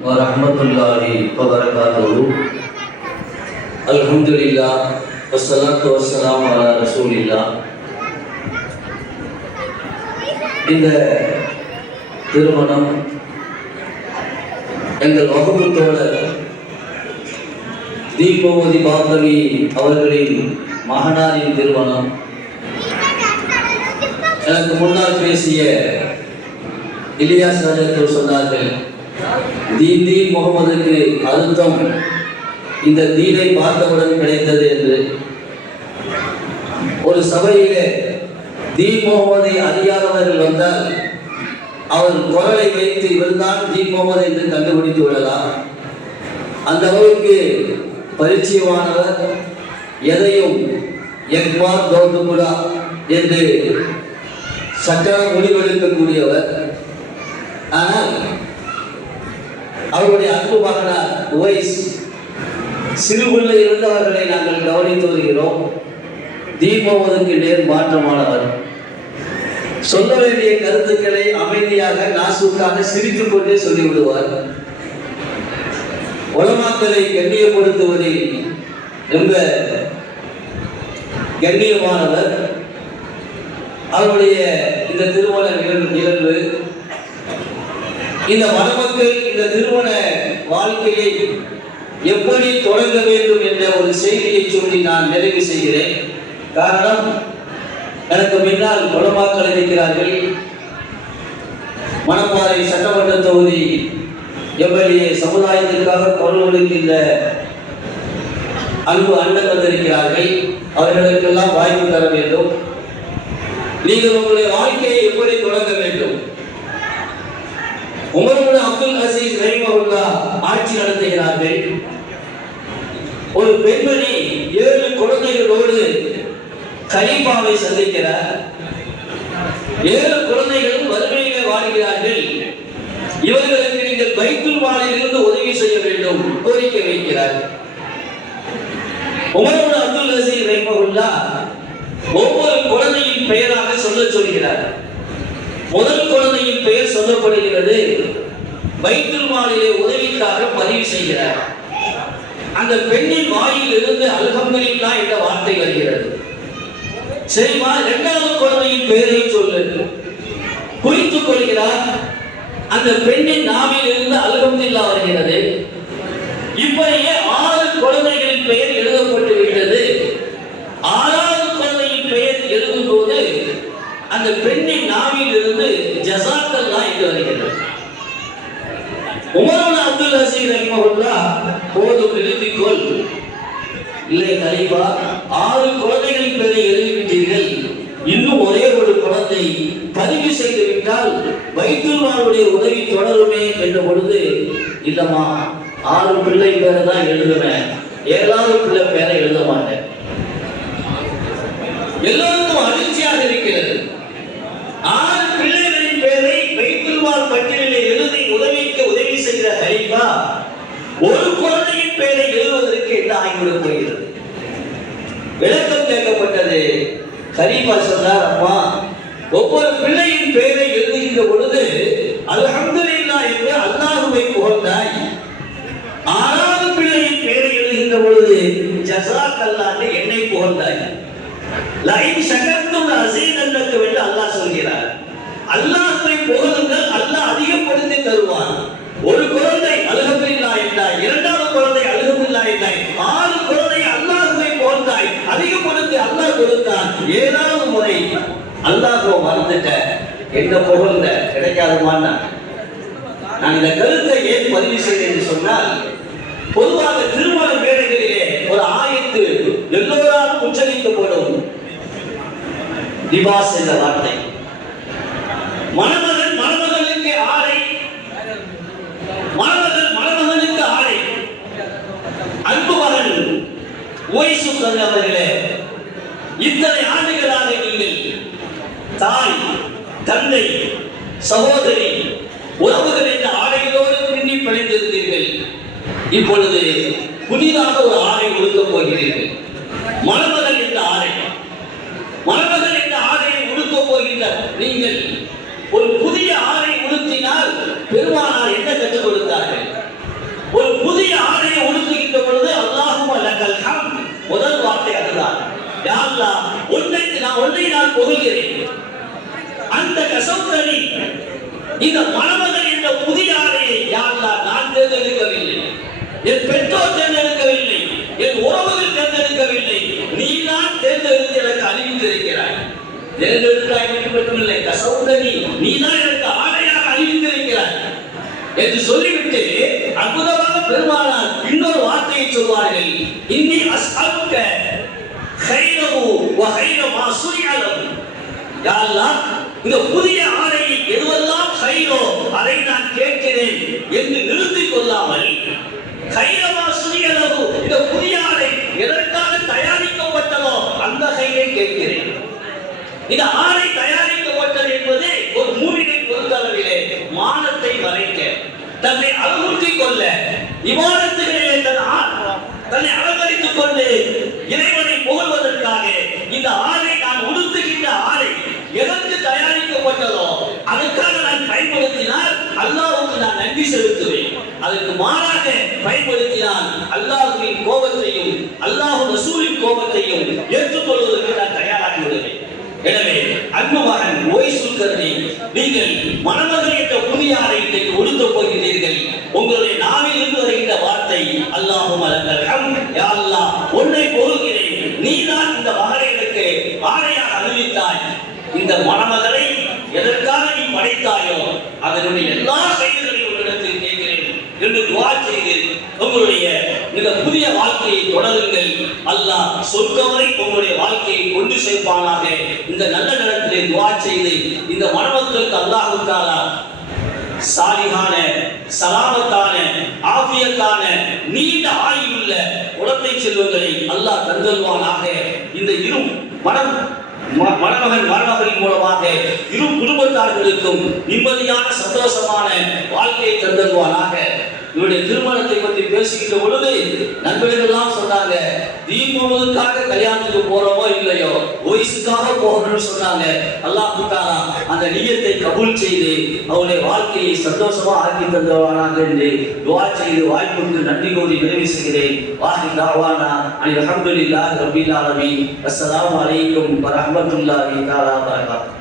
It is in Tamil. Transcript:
warahmatullahi wabarakatuh. Alhamdulillah wassalatu wassalamu ala rasulillah. இந்த திருமணம் எங்கள் வகுப்பு தோழர் தீபவதி பாந்தவி அவர்களின் மகனாரின் திருமணம். எனக்கு முன்னால் பேசிய இலியாஸ் ராஜா சொன்னார்கள், தீன் முகமதுக்கு அழுத்தம் இந்த தீனை பார்த்தவுடன் கிடைத்தது என்று. ஒரு சபையிலே தீன் முகமதை அறியாதவர்கள் வந்தால் அவர் குரலை வைத்து இவர்தான் தீன் முகமது என்று கண்டுபிடித்து விடலாம். அந்த அளவுக்கு பரிச்சயமானவர், எதையும் எக்பார் கௌதமுலா என்று சட்ட முடிவெடுக்கக்கூடியவர். ஆனால் அவருடைய அன்பு மகனார் உவைஸ் சிறுபிள்ளை இருந்தவர்களை நாங்கள் கவனித்து வருகிறோம். தீன் முகமதுக்கு நேர் மாற்றமானவர். சொல்ல வேண்டிய கருத்துக்களை அமைதியாக நாசூக்காக சிரித்துக் கொண்டே சொல்லிவிடுவார். உலமாக்களை கண்ணியப்படுத்துவதில் ரொம்ப கண்ணியமானவர். அவருடைய இந்த திருமண நிகழ்வு இந்த மணமக்கள் இந்த திருமண வாழ்க்கையை எப்படி தொடங்க வேண்டும் என்ற ஒரு செய்தியை சொல்லி நான் நிறைவு செய்கிறேன். காரணம், எனக்கு முன்னால் உலமாக்கள் இருக்கிறார்கள். மணப்பாறை சட்டமன்ற தொகுதி எம்எல்ஏ சமுதாயத்திற்காக குரல் கொடுக்கின்ற அன்பு அண்ணன் வந்திருக்கிறார்கள். அவர்களுக்கெல்லாம் வாய்ப்பு தர வேண்டும். நீங்கள் உங்களுடைய வாழ்க்கையை எப்படி தொடங்க வேண்டும்? உமர் அப்துல் அசீஸ் ரஹிமஹுல்லாஹ் ஆட்சி நடத்துகிறார்கள். ஒரு பெண்மணி 7 குழந்தைகளோடு கலீஃபாவை சந்திக்கிறார். 7 குழந்தைகளும் வறுமையிலே வாழ்கிறார்கள். இவர்களுக்கு நீங்கள் பைத்துல் மாலில் இருந்து உதவி செய்ய வேண்டும் கோரிக்கை வைக்கிறார். உமர் அப்துல் அசீஸ் ரஹிமஹுல்லாஹ் ஒவ்வொரு குழந்தையின் பெயராக சொல்கிறார். முதல் குழந்தையின் பெயர் சொல்லப்படுகிறது. பைத்துல் மாலிலே உதவிக்காக பதிவு செய்கிறார். அந்த பெண்ணின் வாயில் இருந்து அல்ஹம்துலில்லாஹ் என்ற வார்த்தை வருகிறது. சரிமா, 2வது குழந்தையின் பெயரை சொல்லு. குறித்துக் கொள்கிறார். அந்த பெண்ணின் நாவில் இருந்து அல்ஹம்துலில்லாஹ் வருகிறது. இப்படியே 6 குழந்தைகளின் பெயர் எழுதப்பட்டு விட்டது. 6வது குழந்தையின் பெயர் எழுதும் போது அந்த பெண்ணின் நாவில் இருந்து ஜஸாக்கல்லாஹ் என்று வருகிறது. உமர் அப்துல் அசீஸ் ரஹிமஹுல்லாஹ் போதும் எழுதிக்கொள். இல்லை கலீஃபா, 6 குழந்தைகளின் பெயரை எழுதிவிட்டீர்கள், இன்னும் ஒரே ஒரு குழந்தை பதிவு செய்து விட்டால் பைத்துல் மாலுடைய உதவி தொடருமே என்ற பொழுது, இல்லம்மா 6 பிள்ளை பேரை தான் எழுதுவேன், 7வது பிள்ளை பேரை எழுத மாட்டேன். எல்லோருக்கும் அதிர்ச்சியாக இருக்கிறது. 6 பிள்ளைகளின் பெயரை பைத்துல் மால் பட்டியலில் எழுதி உதவிக்கு உதவி செய்கிற கலீஃபா ஒரு குழந்தையின் பெயரை எழுதுவதற்கு என்ன ஆகிவிடப் போகிறது? விளக்கம் கேட்கப்பட்டது. கலீஃபா சொன்னார், அம்மா, ஒவ்வொரு பிள்ளையின் பெயரை எழுதுகின்ற பொழுது அல்ஹம்துலில்லாஹ் என்று அல்லாஹ்வை புகழ்ந்தாய். 6வது பிள்ளையின் பெயரை எழுதுகின்ற பொழுது ஜஸாக்கல்லாஹ் என்று என்னை புகழ்ந்தாய். லைன் ஷகர்தும் அஸீதன்னக்கும் என்று அல்லாஹ் சொல்கிறார். அல்லாஹ்வை புகழுங்கள், அல்லாஹ் அதிகப்படுத்தி தருவான். ஒரு குழந்தை அல்ஹம்துலில்லாஹ் என்றாய், 2வது குழந்தை அல்ஹம்துலில்லாஹ் என்றாய், 6 குழந்தை அல்லாஹ்வை புகழ்ந்தாய், அதிகப்படுத்தி அல்லாஹ் கொடுத்தான். 7வது முறை அல்லாஹ்வை மறந்துட்ட, என்ன புகழ்ந்த கிடைக்காதுமான்னா. நான் இந்த கருத்தை ஏன் பதிவு செய்தேன் என்று சொன்னால், பொதுவாக திருமண மேடைகளிலே ஒரு ஆயத்து எல்லோராலும் உச்சரிக்கப்படும். லிபாஸ் என்ற வார்த்தை. மணமகன் மணமகனுக்கு ஆடை, மணமகன் மணமகனுக்கு ஆடை. அன்பு மகன் உவைஸ் அவர்களே, இத்தனை ஆண்டுகளாக நீங்கள் தாய், தந்தை, சகோதரி, உறவுகள் என்ற ஆடைகளோடு பின்னி பிணைந்திருந்தீர்கள். இப்பொழுது புதிதாக ஒரு ஆடை உடுக்கப் போகிறீர்கள். மணமகன் என்ற ஆடை, மணமகன் என்ற ஆடையை உடுக்கப் போகின்ற நீங்கள் ஒரு புதிய ஆடை உடுத்தினால் பெருமானார் என்ன கற்றுக் கொடுத்தார்கள்? முதல் வார்த்தை அதுதான். யா அல்லாஹ் ஒன்றை நான் புகழ்கிறேன். அந்த கசௌத்தரி இந்த மணமகன் என்ற புதிய ஆடையை யா அல்லாஹ் நான் தேர்ந்தெடுக்கவில்லை, என் பெற்றோர் தேர்ந்தெடுக்கவில்லை, என் உறவுகள் தேர்ந்தெடுக்கவில்லை, நீதான் தேர்ந்தெடுத்து எனக்கு அறிவித்திருக்கிறாய். தேர்ந்தெடுத்தாய் மட்டுமில்லை, கசௌத்தரி நீதான் எனக்கு ஆடையாக அறிவித்திருக்கிறாய் என்று சொல்லிவிட்டு அற்புதமாக பெருமானார் இன்னொரு வார்த்தையை சொல்வார்கள். இன்னி அஸ்அலுக கைரஹு வ கைர மா சுரிஅ லஹு. யா அல்லாஹ், இந்த புதிய ஆடையில் எதுவெல்லாம் கைரோ அதை நான் கேட்கிறேன் என்று நிறுத்திக் கொள்ளாமல் கைர மா சுரிஅ லஹு, இந்த புதிய ஆடை எதற்காக தயாரிக்கப்பட்டதோ அந்த கைரை கேட்கிறேன். இந்த ஆடை தயாரிக்கப்பட்டது என்பது ஒரு மூவினை பொறுத்தளவிலே மானத்தை மறைக்க, தன்னை அலங்கரித்துக் கொள்ள, விவாதத்துகளிலே தன்னை அலங்கரித்துக் கொண்டு இறைவனை புகழ்வதற்காக இந்த ஆடை நான் உடுத்துகின்ற ஆடை எதற்கு தயாரிக்கப்பட்டதோ அதற்காக நான் பயன்படுத்தினால் அல்லாஹ்வுக்கு நான் நன்றி செலுத்துவேன். அதற்கு மாறாக பயன்படுத்தினால் அல்லாஹ்வின் கோபத்தையும் அல்லாஹ் ரசூலின் கோபத்தையும் ஏற்றுக்கொள்வதற்கு நான் தயாராகி விடுவேன். எனவே அன்பு மகன் ஓய்சுல் கர்ணி, நீங்கள் மணமகன் என்ற புதிய ஆடை இன்றைக்கு உடுத்தப் போகிறீர்கள். உங்களுடைய நாவில் இருந்து வருகின்ற வார்த்தை அல்லாஹும்ம லக்கல் ஹம்த், யா அல்லாஹ் உன்னை புகழ்கிறேன், நீதான் இந்த மகனை எனக்கு ஆடையாக அறிவித்தாய். இந்த மணமகனை எதற்காக நீ படைத்தாயோ அதனுடைய எல்லா செயல்களையும் உன்னிடத்தில் கேட்கிறேன் என்று துஆ செய்து உங்களுடைய இந்த புதிய வாழ்க்கையை தொடருங்கள். அல்லாஹ் சொர்க்கவரை உங்களுடைய வாழ்க்கையை கொண்டு சேர்ப்பானாக. இந்த நல்ல நேரத்திலே துஆ செய்து இந்த மணமக்களுக்கு அல்லாஹ் தஆலா சாலிஹான, சலாமத்தான, ஆஃபியத்தான, நீண்ட ஆயுள்ள குழந்தை செல்வங்களை அல்லாஹ் தந்தல்வானாக. இந்த இரு மணமகன் மணமகளின் மூலமாக இரு குடும்பத்தார்களுக்கும் நிம்மதியான சந்தோஷமான வாழ்க்கையை தந்தல்வானாக. இவருடைய திருமணத்தை பற்றி பேசுகின்ற பொழுது நண்பர்கள் எல்லாம் சொன்னாங்க, தீன் முழுவதுக்காக கல்யாணத்துக்கு போறோமோ இல்லையோ வயசுக்காக போகணும்னு சொன்னாங்க. அல்லாஹ் தஆலா அந்த நியத்தை கபூல் செய்து அவருடைய வாழ்க்கையை சந்தோஷமா ஆக்கி தந்தவானாக என்று துஆ செய்து வாய்ப்புக்கு நன்றி கூறி நிறைவு செய்கிறேன். வாஹி தாவானா அல்ஹம்துலில்லாஹி ரப்பில் ஆலமீன். அஸ்ஸலாமு அலைக்கும் வரஹ்மத்துல்லாஹி தஆலா வபரகாத்துஹு.